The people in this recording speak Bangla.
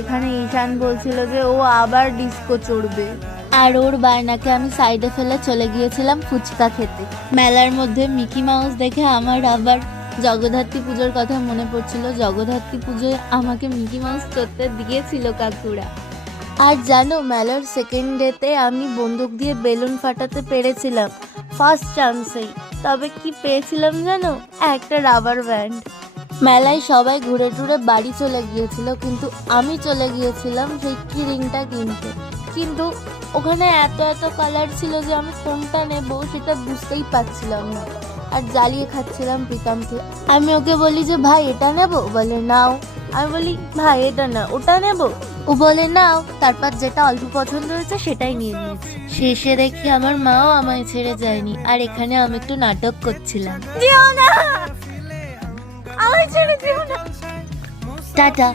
এখানে ঈশান বলছিল যে ও আবার ডিস্কো চড়বে, আর ওর বায়নাকে আমি সাইডে ফেলে চলে গিয়েছিলাম ফুচকা খেতে। মেলার মধ্যে মিকি মাউস দেখে আমার আবার জগদ্ধাত্রী পুজোর কথা মনে পড়ছিল। জগদ্ধাত্রী পুজোয় আমাকে মিকি মাউস চড়তে দিয়েছিল কাকুরা। আর জানো, মেলার সেকেন্ড ডেতে আমি বন্দুক দিয়ে বেলুন ফাটাতে পেরেছিলাম ফার্স্ট চান্সেই। তবে কি পেয়েছিলাম জানো? একটা রাবার ব্যান্ড। মেলায় সবাই ঘুরে টুরে বাড়ি চলে গিয়েছিল, কিন্তু আমি চলে গিয়েছিলাম সেই কি রিংটা কিনতে। কিন্তু ওখানে এত এত কালার ছিল যে আমি কোনটা নেব সেটা বুঝতেই পারছিলাম না, আর জ্বালিয়ে খাচ্ছিলাম প্রীতমকে। আমি ওকে বলি যে ভাই এটা নেব, বলে নাও। আমি বলি ভাই এটা না ওটা নেব, ও বলে নাও। তারপর যেটা অল্প পছন্দ হয়েছে সেটাই নিয়ে নিয়েছি। শেষে দেখি আমার মাও আমায় ছেড়ে যায়নি, আর এখানে আমি একটু নাটক করছিলাম। যেও না, আমায় ছেড়ে যেও না। টাটা।